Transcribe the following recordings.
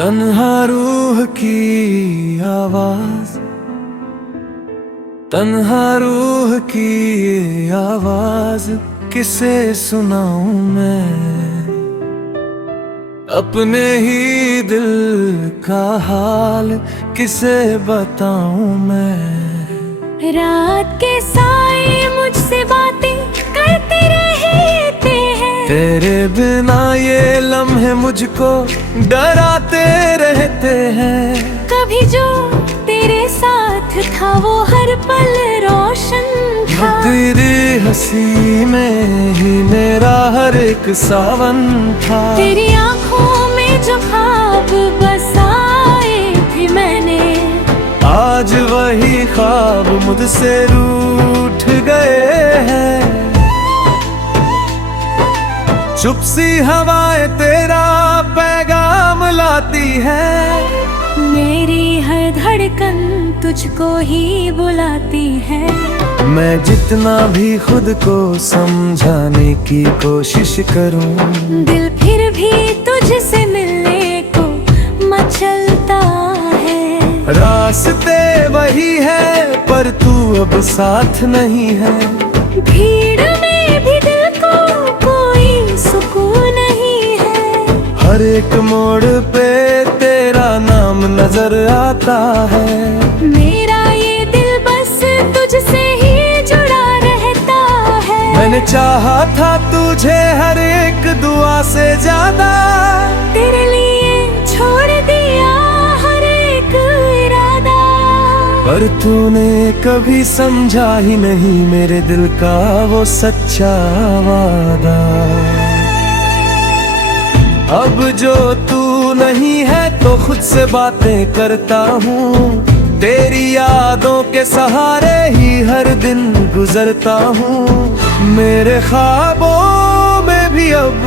तन्हा रूह की आवाज, तन्हा रूह की आवाज किसे सुनाऊं मैं, अपने ही दिल का हाल किसे बताऊं मैं। रात के साए मुझसे बातें करते रहते हैं, तेरे बिना ये लम्हे मुझको डराते रहते हैं। कभी जो तेरे साथ था वो हर पल रोशन था, तेरी हंसी में ही मेरा हर एक सावन था। तेरी आंखों में जो ख्वाब बसाए थे मैंने, आज वही ख्वाब मुझसे रूठ गए हैं। चुप सी हवाएं तेरा पैगाम लाती है, मेरी हर धड़कन तुझको ही बुलाती है। मैं जितना भी खुद को समझाने की कोशिश करूं, दिल फिर भी तुझसे मिलने को मचलता है। रास्ते वही है पर तू अब साथ नहीं है। भीड़ में भी दिल को कोई सुकून नहीं है, हर एक मोड़ पे तेरा नाम नजर आता है। मेरा ये दिल बस तुझसे ही जुड़ा रहता है। मैंने चाहा था तुझे हर एक दुआ से ज्यादा, तेरे लिए छोड़ दिया हर एक इरादा, पर तूने कभी समझा ही नहीं मेरे दिल का वो सच्चा वादा। अब जो तू नहीं है तो खुद से बातें करता हूँ, तेरी यादों के सहारे ही हर दिन गुजरता हूँ। मेरे ख्वाबों में भी अब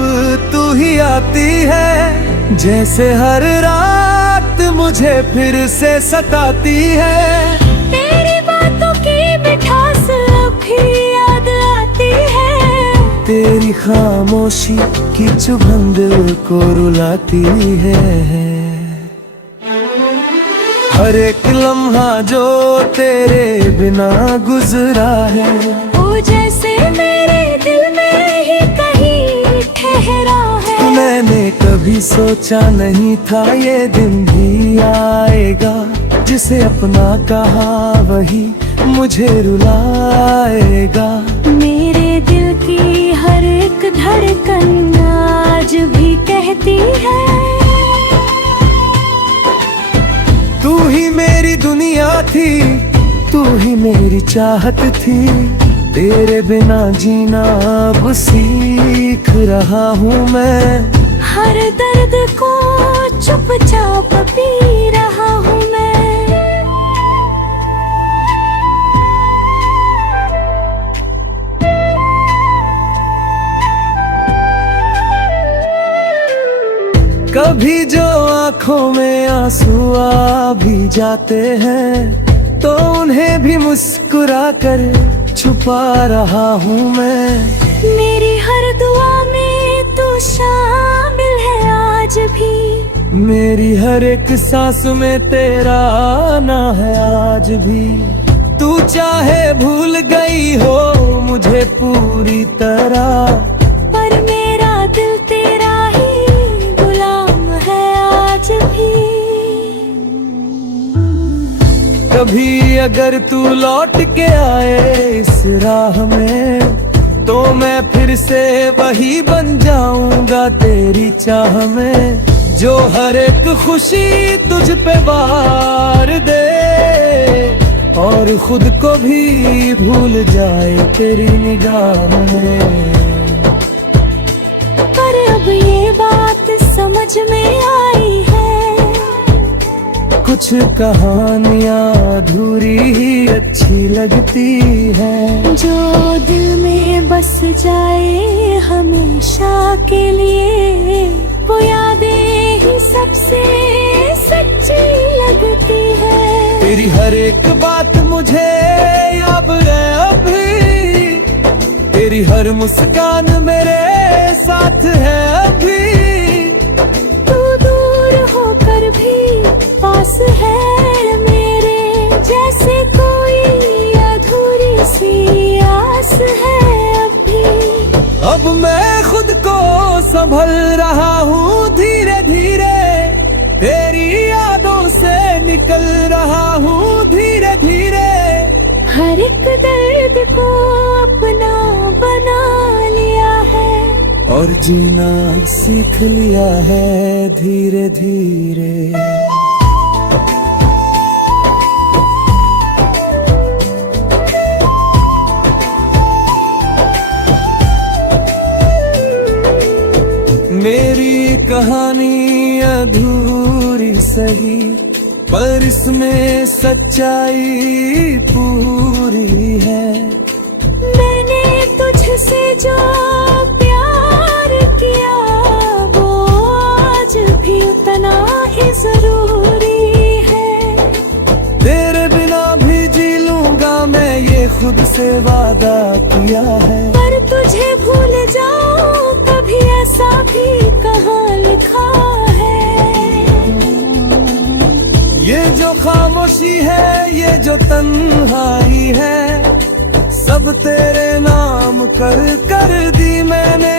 तू ही आती है, जैसे हर रात मुझे फिर से सताती है। तेरी बातों की मिठास अब भी याद आती है, तेरी खामोशी की चुभन दिल को रुलाती है। हर एक लम्हा जो तेरे बिना गुजरा है, वो जैसे मेरे दिल में ही कहीं ठहरा है। मैंने कभी सोचा नहीं था ये दिन भी आएगा, जिसे अपना कहा वही मुझे रुलाएगा। मेरे दिल की हर एक धड़कन आज भी कहती है, तू ही मेरी दुनिया थी, तू ही मेरी चाहत थी। तेरे बिना जीना अब सीख रहा हूँ मैं, हर दर्द को चुपचाप पी रहा हूँ मैं। कभी जो आँखों में आंसू आ भी जाते हैं, तो उन्हें भी मुस्कुरा कर छुपा रहा हूँ मैं। मेरी हर दुआ में तू शामिल है आज भी, मेरी हर एक सांस में तेरा आना है आज भी। तू चाहे भूल गई हो मुझे पूरी तरह, पर मेरा दिल तेरा ही गुलाम है आज भी। कभी अगर तू लौट के आए इस राह में, तो मैं फिर से वही बन जाऊंगा तेरी चाह में, जो हर एक खुशी तुझ पे वार दे और खुद को भी भूल जाए तेरी निगाह में। पर अब ये बात समझ में आई है, कुछ कहानियाँ अधूरी ही अच्छी लगती है। जो दिल में बस जाए हमेशा के लिए, वो यादें ही सबसे सच्ची लगती है। तेरी हर एक बात मुझे याद है अभी, तेरी हर मुस्कान मेरे साथ है अभी। तू दूर होकर पास है मेरे, जैसे कोई अधूरी सी आस है अभी। अब मैं खुद को संभल रहा हूँ धीरे धीरे, तेरी यादों से निकल रहा हूँ धीरे धीरे। हर एक दर्द को अपना बना लिया है, और जीना सीख लिया है धीरे धीरे। मेरी कहानी अधूरी सही, पर इसमें सच्चाई पूरी है। मैंने तुझसे जो प्यार किया वो आज भी उतना ही जरूरी है। तेरे बिना भी जी लूंगा मैं, ये खुद से वादा किया है। पर तुझे भूल जाऊं कभी ऐसा भी कहाँ लिखा है। ये जो खामोशी है, ये जो तन्हाई है, सब तेरे नाम कर कर दी मैंने।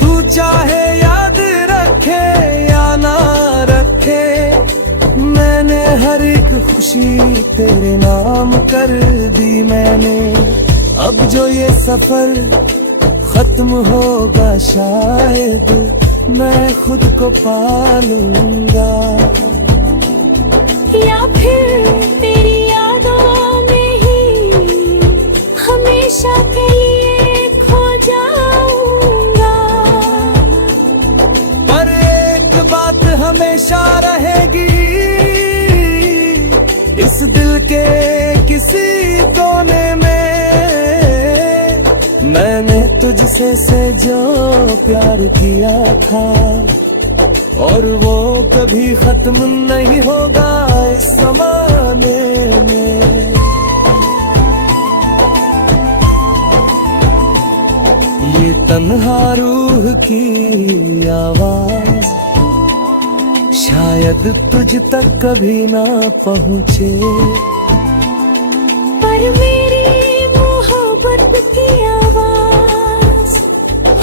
तू चाहे याद रखे या ना रखे, मैंने हर एक खुशी तेरे नाम कर दी मैंने। अब जो ये सफर खत्म होगा शायद, मैं खुद को पालूंगा, या फिर तेरी यादों में ही हमेशा के लिए खो जाऊंगा। पर एक बात हमेशा रहेगी, इस दिल के किसी कोने में मैंने तुझसे जो प्यार किया था, और वो कभी खत्म नहीं होगा इस ज़माने में। ये तन्हा रूह की आवाज शायद तुझ तक कभी ना पहुँचे, पर मेरी मोहब्बत की आवाज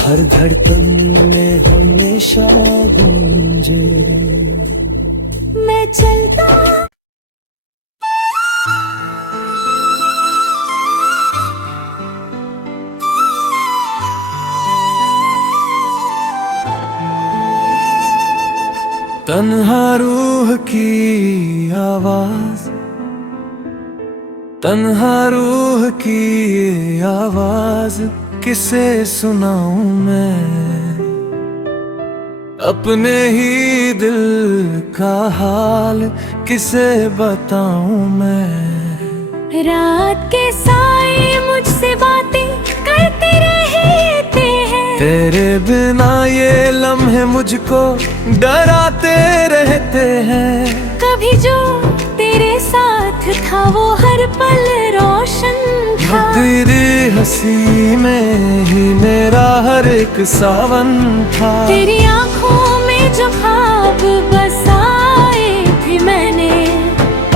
हर धड़कन में हमेशा गूंजे। मैं चलता तन्हा रूह की आवाज, तन्हा रूह की आवाज किसे सुनाऊं मैं, अपने ही दिल का हाल किसे बताऊं मैं। रात के साए मुझसे बातें करते रहते हैं, तेरे बिना ये लम्हे मुझको डराते रहते हैं। कभी जो तेरे साथ था वो हर पल रोशन था, तेरी हंसी में ही मेरा हर एक सावन था। तेरी आंखों में जो ख्वाब बसाए थे मैंने,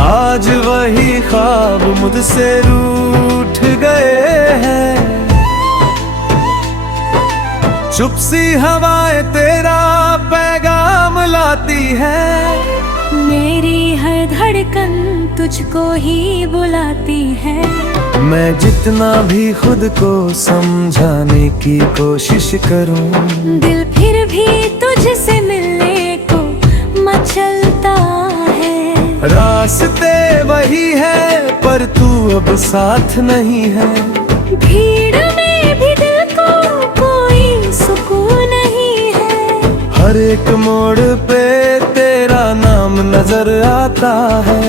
आज वही ख्वाब मुझसे रूठ गए हैं। चुप सी हवाएं तेरा पैगाम लाती है, मेरी हर धड़कन तुझको ही बुलाती है। मैं जितना भी खुद को समझाने की कोशिश करूं, दिल फिर भी तुझसे मिलने को मचलता है। रास्ते वही है पर तू अब साथ नहीं है। भीड़ में भी दिल को कोई सुकून नहीं है, हर एक मोड़ पे तेरा नाम नजर आता है।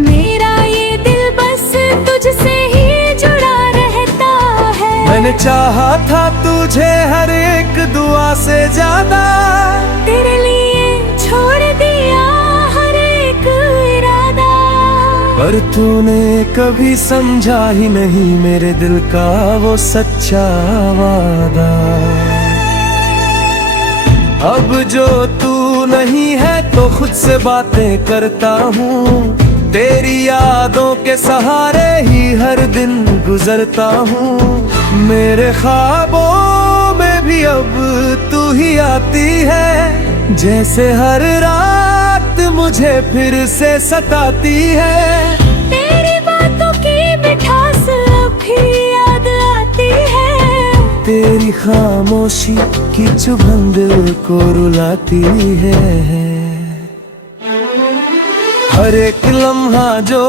मेरा ये दिल बस तुझसे ही जुड़ा रहता है। मैंने चाहा था तुझे हर एक दुआ से ज्यादा, तेरे लिए छोड़ दिया हर एक इरादा, पर तूने कभी समझा ही नहीं मेरे दिल का वो सच्चा वादा। अब जो तू नहीं है तो खुद से बातें करता हूँ, तेरी यादों के सहारे ही हर दिन गुजरता हूँ। मेरे ख्वाबों में भी अब तू ही आती है, जैसे हर रात मुझे फिर से सताती है। तेरी बातों की मिठास अब भी याद आती है, तेरी खामोशी की चुभन दिल को रुलाती है। हर एक लम्हा जो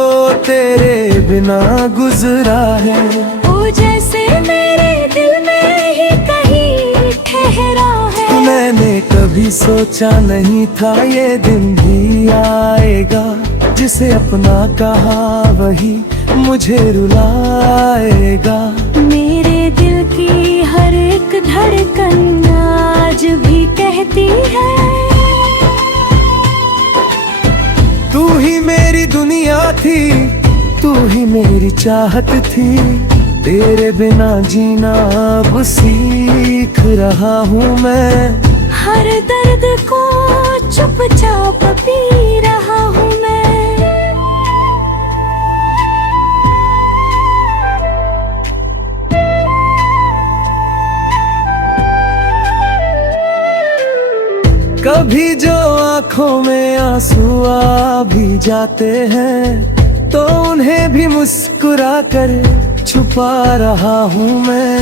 तेरे बिना गुजरा है, वो जैसे मेरे दिल में ही कहीं ठहरा है। मैंने कभी सोचा नहीं था ये दिन भी आएगा, जिसे अपना कहा वही मुझे रुलाएगा। मेरे दिल की हर एक धड़कन आज भी कहती है, तू ही मेरी दुनिया थी, तू ही मेरी चाहत थी। तेरे बिना जीना अब सीख रहा हूँ मैं, हर दर्द को चुपचाप पी रहा हूँ मैं। कभी जो आँखों में आंसू आ भी जाते हैं, तो उन्हें भी मुस्कुरा कर छुपा रहा हूँ मैं।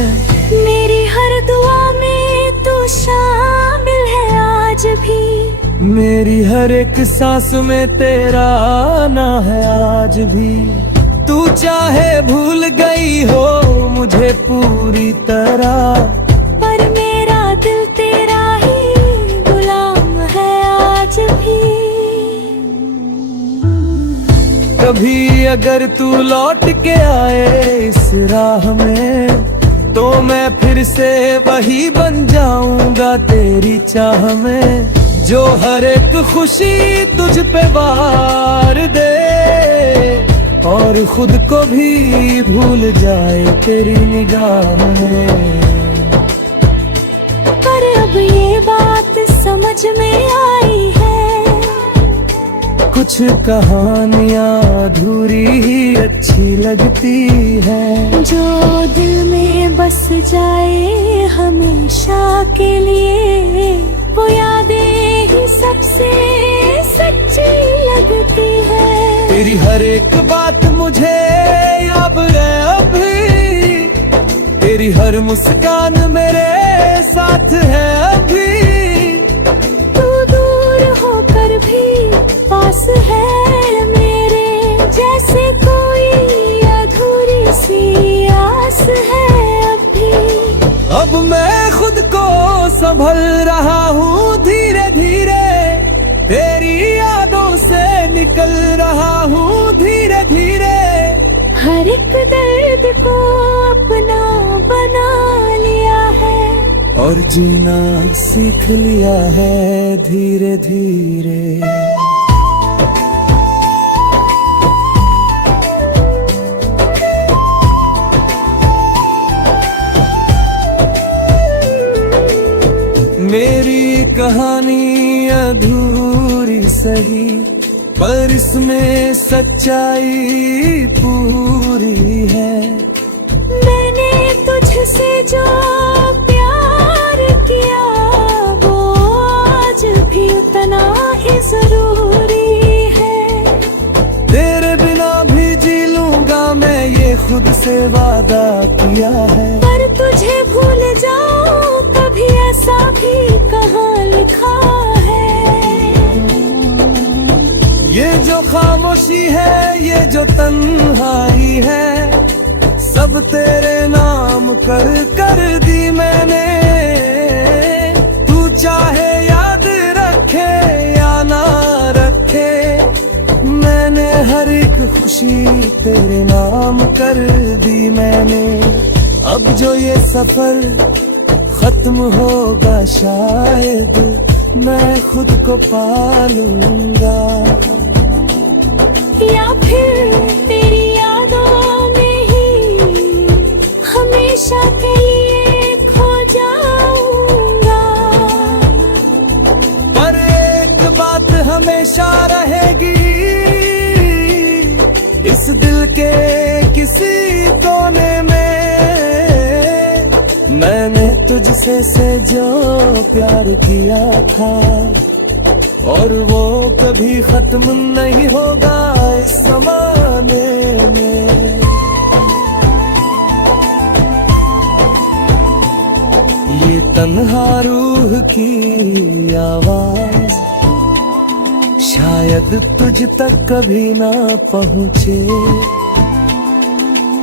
मेरी हर दुआ में तू शामिल है आज भी, मेरी हर एक सांस में तेरा आना है आज भी। तू चाहे भूल गई हो मुझे पूरी तरह, पर मेरा दिल तेरा ही गुलाम है आज भी। कभी अगर तू लौट के आए इस राह में, तो मैं फिर से वही बन जाऊंगा तेरी चाह में, जो हर एक खुशी तुझ पे वार दे और खुद को भी भूल जाए तेरी निगाह में। पर अब ये बात समझ में आई है, कुछ कहानियाँ अधूरी ही अच्छी लगती है। जो दिल में बस जाए हमेशा के लिए, वो यादें ही सबसे सच्ची लगती है। तेरी हर एक बात मुझे याद है अभी, तेरी हर मुस्कान मेरे साथ है अभी। तू दूर होकर भी पास है मेरे, जैसे कोई अधूरी सी आस है अभी। अब मैं खुद को संभल रहा हूँ धीरे धीरे, तेरी यादों से निकल रहा हूँ धीरे धीरे। हर एक दर्द को अपना बना लिया है, और जीना सीख लिया है धीरे धीरे। मेरी कहानी अधूरी सही, पर इसमें सच्चाई पूरी है। मैंने तुझसे जो प्यार किया, वो आज भी उतना ही जरूरी है। तेरे बिना भी जी लूंगा मैं, ये खुद से वादा किया है। पर तुझे भूल जाऊं कभी ऐसा भी कहाँ लिखा है। ये जो खामोशी है, ये जो तन्हाई है, सब तेरे नाम कर दी मैंने। तू चाहे याद रखे या ना रखे, मैंने हर एक खुशी तेरे नाम कर दी मैंने। अब जो ये सफर खत्म होगा शायद, मैं खुद को पालूंगा, या फिर तेरी यादों में ही हमेशा के लिए खो जाऊंगा। पर एक मैंने तुझसे से जो प्यार किया था, और वो कभी खत्म नहीं होगा इस ज़माने में। ये तन्हा रूह की आवाज शायद तुझ तक कभी ना पहुँचे,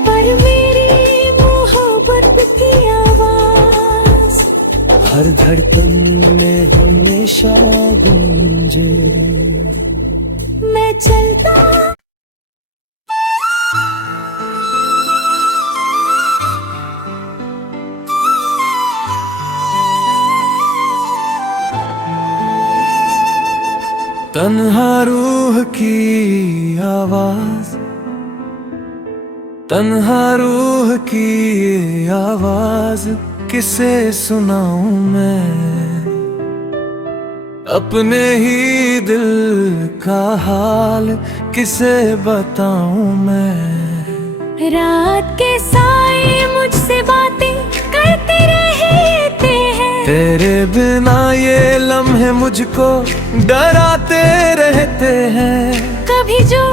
पर मेरी मोहब्बत की आवाज हर धड़कन में हमेशा गूंजे। मैं चलता तन्हा रूह की आवाज, तन्हा रूह की आवाज किसे सुनाऊं मैं, अपने ही दिल का हाल किसे बताऊं मैं। रात के साए मुझसे बातें करते रहते हैं, तेरे बिना ये लम्हे मुझको डराते रहते हैं। कभी जो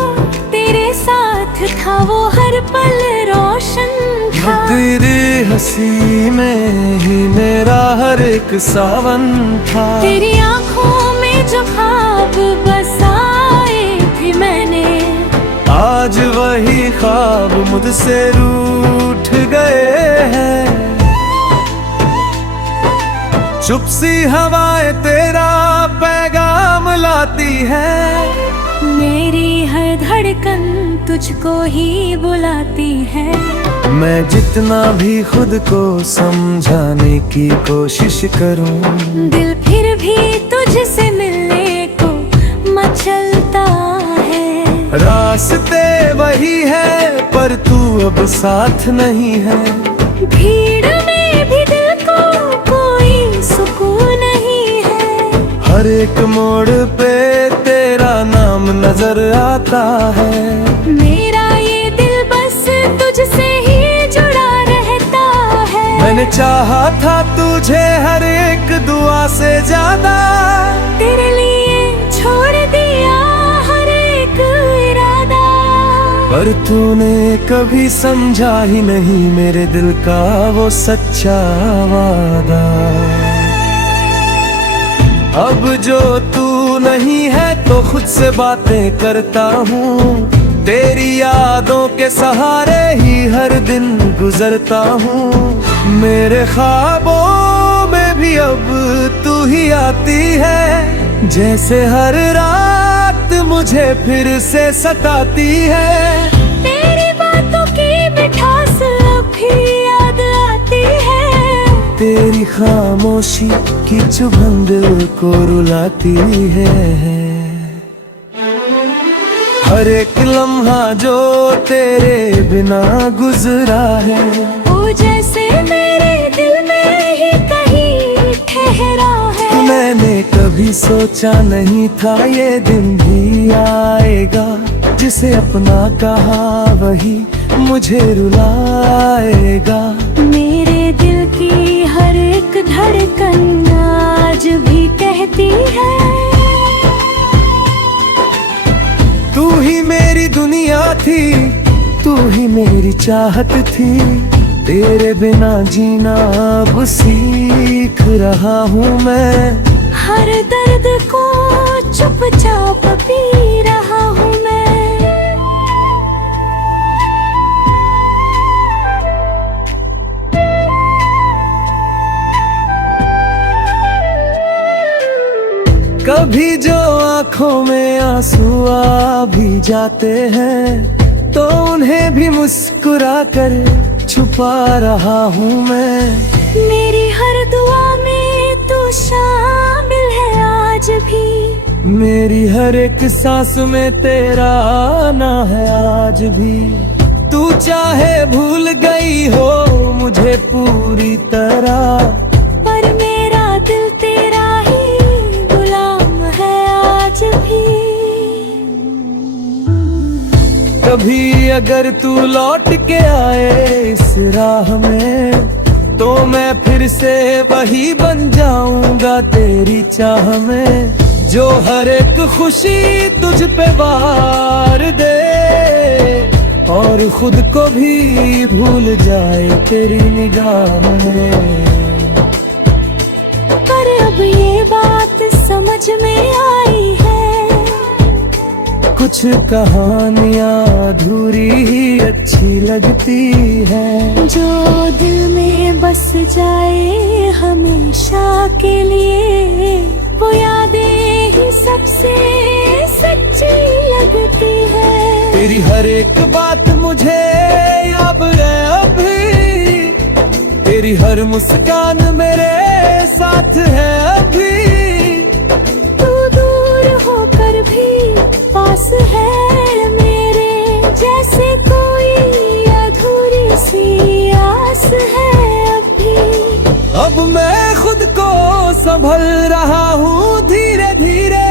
तेरे साथ था वो हर पल रोशन था, तेरी हंसी में ही मेरा हर एक सावन था। तेरी आंखों में जो ख्वाब बसाए थे मैंने, आज वही ख्वाब मुझसे रूठ गए हैं। चुप सी हवाएं तेरा पैगाम लाती है, मेरी हर धड़कन तुझको ही बुलाती है। मैं जितना भी खुद को समझाने की कोशिश करूं, दिल फिर भी तुझसे मिलने को मचलता है। रास्ते वही है पर तू अब साथ नहीं है। भीड़ में भी दिल को कोई सुकून नहीं है, हर एक मोड़ पे तेरा नाम नजर आता है। मेरा ये दिल बस तुझसे ही जुड़ा रहता है। मैंने चाहा था तुझे हर एक दुआ से ज्यादा, तेरे लिए छोड़ दिया हर एक इरादा, पर तूने कभी समझा ही नहीं मेरे दिल का वो सच्चा वादा। अब जो तू नहीं है तो खुद से बातें करता हूँ, तेरी यादों के सहारे ही हर दिन गुजरता हूँ। मेरे ख्वाबों में भी अब तू ही आती है, जैसे हर रात मुझे फिर से सताती है। तेरी बातों की मिठास अब भी याद आती है, तेरी खामोशी की चुभन दिल को रुलाती है। हर एक लम्हा जो तेरे बिना गुजरा है, वो जैसे मेरे दिल में ही कहीं ठहरा है। मैंने कभी सोचा नहीं था ये दिन भी आएगा, जिसे अपना कहा वही मुझे रुलाएगा। मेरे दिल की हर एक धड़कन आज भी कहती है, तू ही मेरी दुनिया थी, तू ही मेरी चाहत थी। तेरे बिना जीना अब सीख रहा हूँ मैं, हर दर्द को चुपचाप पी रहा हूँ मैं। कभी जो आंखों में आंसू आ भी जाते हैं, तो उन्हें भी मुस्कुरा कर छुपा रहा हूँ मैं। मेरी हर दुआ में तू शामिल है आज भी, मेरी हर एक सांस में तेरा आना है आज भी। तू चाहे भूल गई हो मुझे पूरी तरह, पर मेरा दिल तेरा ही गुलाम है आज भी। कभी अगर तू लौट के आए इस राह में, तो मैं फिर से वही बन जाऊंगा तेरी चाह में, जो हर एक खुशी तुझ पे वार दे और खुद को भी भूल जाए तेरी निगाह में। पर अब ये बात समझ में आई है, कुछ कहानियाँ अधूरी ही अच्छी लगती है, जो दिल में बस जाए हमेशा के लिए, वो यादें ही सबसे सच्ची लगती है। तेरी हर एक बात मुझे अब है अभी, तेरी हर मुस्कान मेरे साथ है अभी, तू दूर होकर भी पास है मेरे, जैसे कोई अधूरी सी आस है अभी। अब मैं खुद को संभल रहा हूँ धीरे धीरे,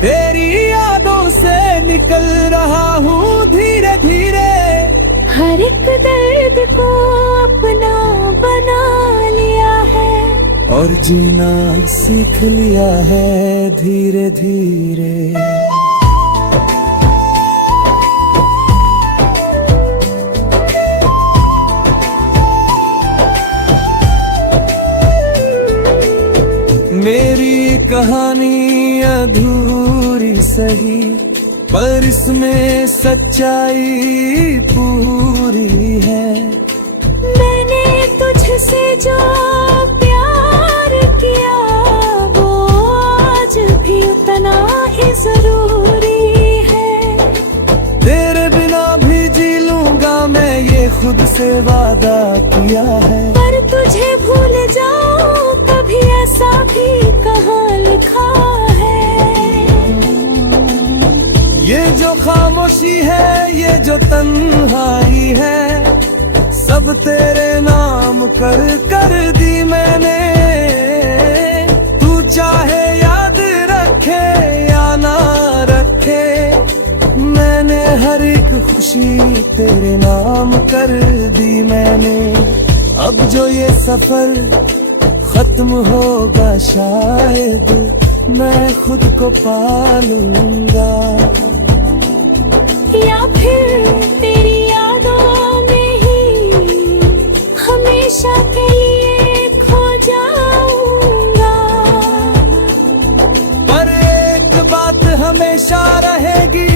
तेरी यादों से निकल रहा हूँ धीरे धीरे, हर एक दर्द को अपना बना लिया है और जीना सीख लिया है धीरे धीरे। मेरी कहानी अधूरी सही, पर इसमें सच्चाई पूरी है। मैंने तुझसे जो प्यार किया, वो आज भी उतना ही जरूरी है। तेरे बिना भी जी लूंगा मैं, ये खुद से वादा किया है, पर तुझे भूल जाऊं कभी ऐसा भी कहाँ लिखा है। ये जो खामोशी है, ये जो तन्हाई है, सब तेरे नाम कर दी मैंने। तू चाहे याद रखे या ना रखे, मैंने हर एक खुशी तेरे नाम कर दी मैंने। अब जो ये सफर खत्म होगा शायद, मैं खुद को पालूंगा, या फिर तेरी यादों में ही हमेशा के लिए खो जाऊंगा। पर एक बात हमेशा रहेगी,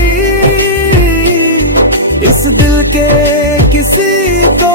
इस दिल के किसी को